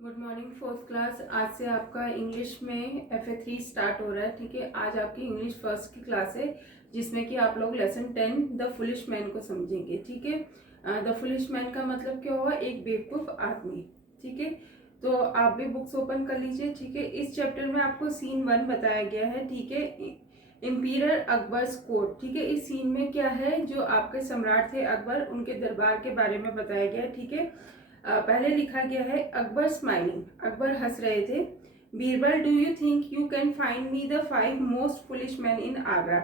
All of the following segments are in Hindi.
Good morning fourth class. आज से आपका इंग्लिश में FA3 स्टार्ट हो रहा है। ठीक है, आज आपकी इंग्लिश फर्स्ट की क्लास है जिसमें कि आप लोग लेसन 10 द फुलिश मैन को समझेंगे। ठीक है, द फुलिश मैन का मतलब क्या हुआ? एक बेवकूफ़ आदमी। ठीक है, तो आप भी बुक्स ओपन कर लीजिए। ठीक है, इस चैप्टर में आपको सीन 1 बताया गया है। ठीक है, इम्पीरियर अकबर्स कोर्ट। ठीक है, इस सीन में क्या है, जो आपके सम्राट थे अकबर, उनके दरबार के बारे में बताया गया है। ठीक है, पहले लिखा गया है अकबर स्माइलिंग, अकबर हंस रहे थे। Birbal, do you think you can find me the 5 most foolish man in Agra?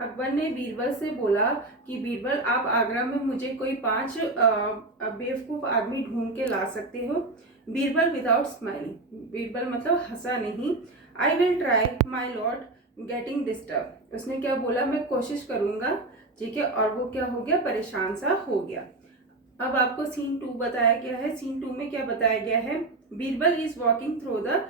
Akbar ने बीरबल से बोला कि बीरबल, आप आगरा में मुझे कोई 5 बेवकूफ आदमी ढूंढ के ला सकते हो? बीरबल विदाउट स्माइलिंग, बीरबल मतलब हंसा नहीं। I will try my lord getting disturb, उसने क्या बोला? मैं कोशिश करूंगा। ठीक है, और वो क्या हो गया? परेशान सा हो गया। अब आपको सीन 2 बताया गया है। सीन 2 में क्या बताया गया है? Birbal is walking through the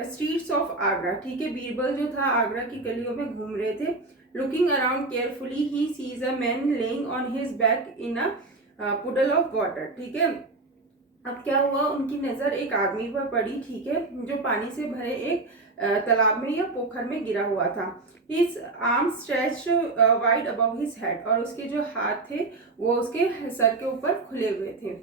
streets of Agra. ठीक है, बीरबल जो था आगरा की गलियों में घूम रहे थे। Looking around carefully he sees a man laying on his back in a poodle of water. ठीक है, अब क्या हुआ? उनकी नजर एक आदमी पर पड़ी। ठीक है, जो पानी से भरे एक तालाब में या पोखर में गिरा हुआ था। His arm stretched wide above his head, और उसके जो हाथ थे वो उसके सर के ऊपर खुले हुए थे।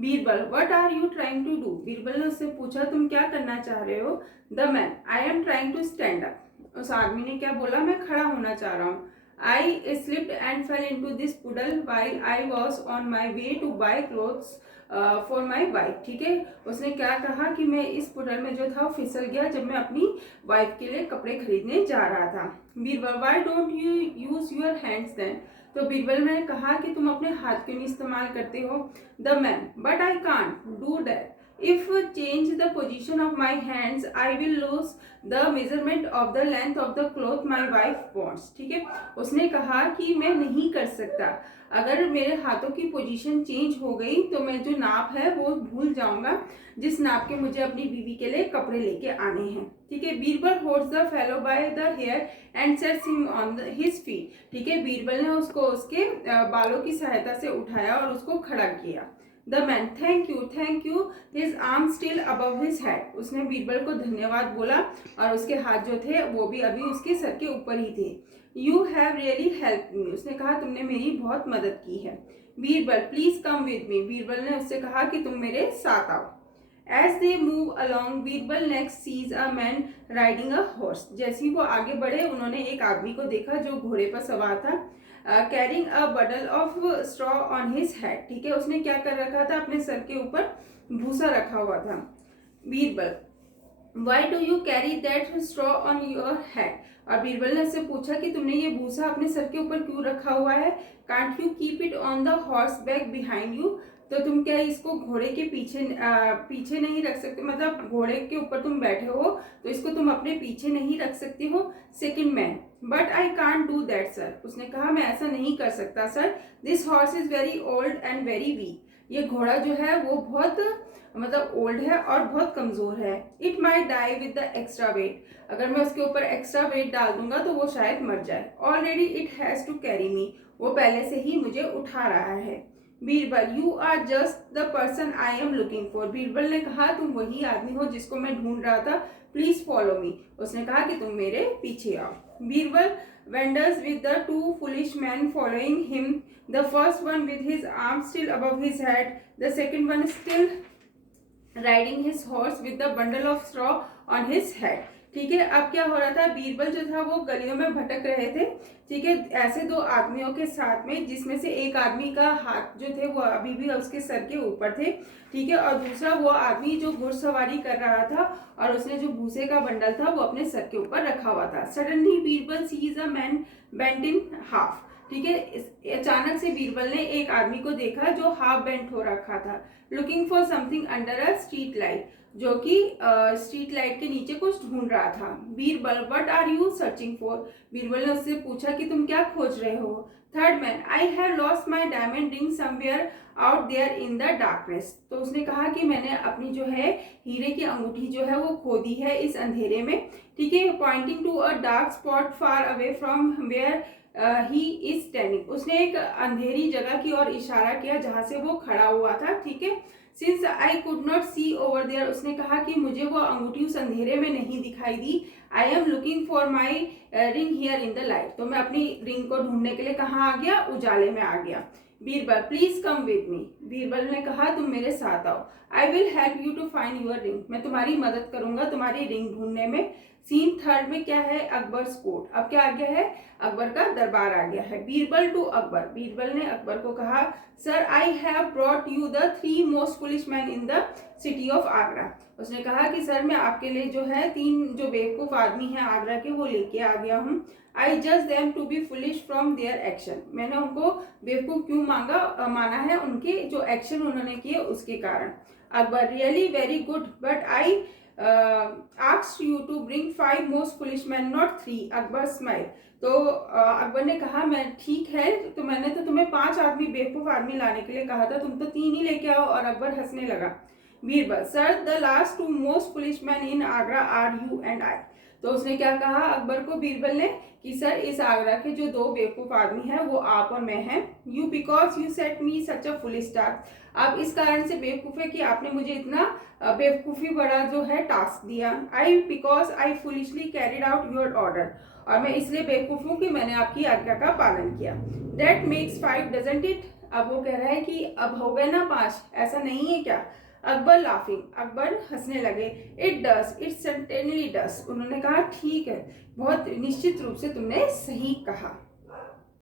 Birbal, what are you trying to do? Birbal ने उससे पूछा, तुम क्या करना चाह रहे हो? The man, I am trying to stand up. उस आदमी ने क्या बोला? मैं खड़ा होना चाह रहा हूँ। I slipped and fell into this puddle while I was on my way to buy clothes for my wife. ठीक है, उसने क्या कहा कि मैं इस पुडल में जो था फिसल गया जब मैं अपनी वाइफ के लिए कपड़े खरीदने जा रहा था। Birbal, why don't you use your hands then? तो बीरबल ने कहा कि तुम अपने हाथ क्यों नहीं इस्तेमाल करते हो? The man, but I can't do that. If change the position of my hands, I will lose the measurement of the length of the cloth my wife wants. ठीक है, उसने कहा कि मैं नहीं कर सकता। अगर मेरे हाथों की पोजीशन चेंज हो गई तो मैं जो नाप है वो भूल जाऊंगा, जिस नाप के मुझे अपनी बीवी के लिए कपड़े लेके आने हैं। ठीक है, Birbal holds the fellow by the hair and sets him on his feet. ठीक है, बीरबल ने उसको उसके बालों की सहायता से उठाया और उसको खड़ा किया। The man, thank you, his arm still above his head. उसने बीरबल को धन्यवाद बोला और उसके हाथ जो थे वो भी अभी उसके सर के ऊपर ही थे। You have really help me, उसने कहा तुमने मेरी बहुत मदद की है। Birbal, please come with me, Birbal ने उससे कहा कि तुम मेरे साथ आओ। As they move along, Birbal next sees a man riding a horse. जैसे ही वो आगे बढ़े उन्होंने एक आदमी को देखा जो घोड़े पर सवार था। Carrying a bundle of straw on his head. ठीक है, उसने क्या कर रखा था? अपने सर के ऊपर भूसा रखा हुआ था। Birbal, why do you carry that straw on your head? और बीरबल ने उससे पूछा कि तुमने ये भूसा अपने सर के ऊपर क्यों रखा हुआ है? Can't you keep it on the horse back behind you? तो तुम क्या इसको घोड़े के पीछे नहीं रख सकते? मतलब घोड़े के ऊपर तुम बैठे हो तो इसको तुम अपने पीछे नहीं रख सकते हो? Second man, but I can't do that sir. उसने कहा मैं ऐसा नहीं कर सकता sir. This horse is very old and very weak. ये घोड़ा जो है वो बहुत मतलब ओल्ड है और बहुत कमजोर है। It may die with the extra weight, अगर मैं उसके ऊपर एक्स्ट्रा वेट डाल दूंगा तो वो शायद मर जाए। Already it has to carry me, वो पहले से ही मुझे उठा रहा है। Birbal, you are just the person I am looking for. Birbal ने कहा तुम वही आदमी हो जिसको मैं ढूंढ रहा था, प्लीज फॉलो मी। उसने कहा कि तुम मेरे पीछे आओ। Birbal wanders with the 2 foolish men following him, the first one with his arm still above his head, the second one still riding his horse with the bundle of straw on his head. ठीक है, अब क्या हो रहा था? बीरबल जो था वो गलियों में भटक रहे थे। ठीक है, ऐसे 2 आदमियों के साथ में, जिसमें से एक आदमी का हाथ जो थे वो अभी भी उसके सर के ऊपर थे। ठीक है, और दूसरा वो आदमी जो घुड़सवारी कर रहा था और उसने जो भूसे का बंडल था वो अपने सर के ऊपर रखा हुआ था। Suddenly Birbal seize a man bent in half. ठीक है, अचानक से बीरबल ने एक आदमी को देखा जो हाफ बेंट हो रखा था। Looking for something under a street light, जो कि स्ट्रीट लाइट के नीचे कुछ ढूंढ रहा था। Birbal, what are you searching for? Birbal ने उससे पूछा कि तुम क्या खोज रहे हो? Third man, I have lost my diamond ring somewhere out there in the darkness. तो उसने कहा कि मैंने अपनी जो है हीरे की अंगूठी जो है वो खो दी है इस अंधेरे में। ठीक है, pointing to a dark spot far away from where he is standing. उसने एक अंधेरी जगह की ओर इशारा किया जहां से वो खड़ा हुआ था, ठीक है। Since I could not see over there, उसने कहा कि मुझे वो अंगूठी उस अंधेरे में नहीं दिखाई दी। I am looking for my ring here in the light, तो मैं अपनी रिंग को ढूंढने के लिए कहाँ आ गया, उजाले में आ गया। Birbal please come with me, Birbal ने कहा तुम मेरे साथ आओ। I will help you to find your ring, मैं तुम्हारी मदद करूंगा तुम्हारी रिंग ढूंढने में। सीन थर्ड में क्या है, अकबर्स कोर्ट। अब क्या आ गया है, अकबर का दरबार आ गया है। बीरबल टू अकबर, बीरबल ने अकबर को कहा sir I have brought you the 3 most foolish man in the city of Agra. उसने कहा कि सर मैं आपके लिए जो है 3 जो बेवकूफ आदमी हैं आगरा के वो लेके आ गया हूँ। आई जज them to be foolish from their action, मैंने उनको बेवकूफ क्यों माना है, उनके जो एक्शन उन्होंने किए उसके कारण। Akbar really very good but I asked you to bring 5 most foolish men not 3। Akbar smile, तो अकबर ने कहा मैं ठीक है, तो मैंने तो तुम्हें 5 आदमी बेवकूफ आदमी लाने के लिए कहा था, तुम तो 3 ही लेके आओ। और अकबर हंसने लगा। Birbal sir the last 2 most foolish man in Agra are you and I. तो उसने क्या कहा अकबर को, बीरबल ने, कि सर इस आगरा के जो 2 बेवकूफ आदमी हैं वो आप और मैं हैं। You because you set me such a foolish task, आप इस कारण से बेवकूफ है कि आपने मुझे इतना बेवकूफ़ी बड़ा जो है टास्क दिया। I because I foolishly carried out your order, और मैं इसलिए बेवकूफ़ हूँ कि मैंने आपकी आज्ञा का पालन किया। दैट मेक्स 5 डजंट इट, अब वो कह रहा है कि अब हो गए ना 5, ऐसा नहीं है क्या। अकबर लाफिंग, अकबर हंसने लगे। इट डस, इट सर्टेनली डस, उन्होंने कहा ठीक है, बहुत निश्चित रूप से तुमने सही कहा।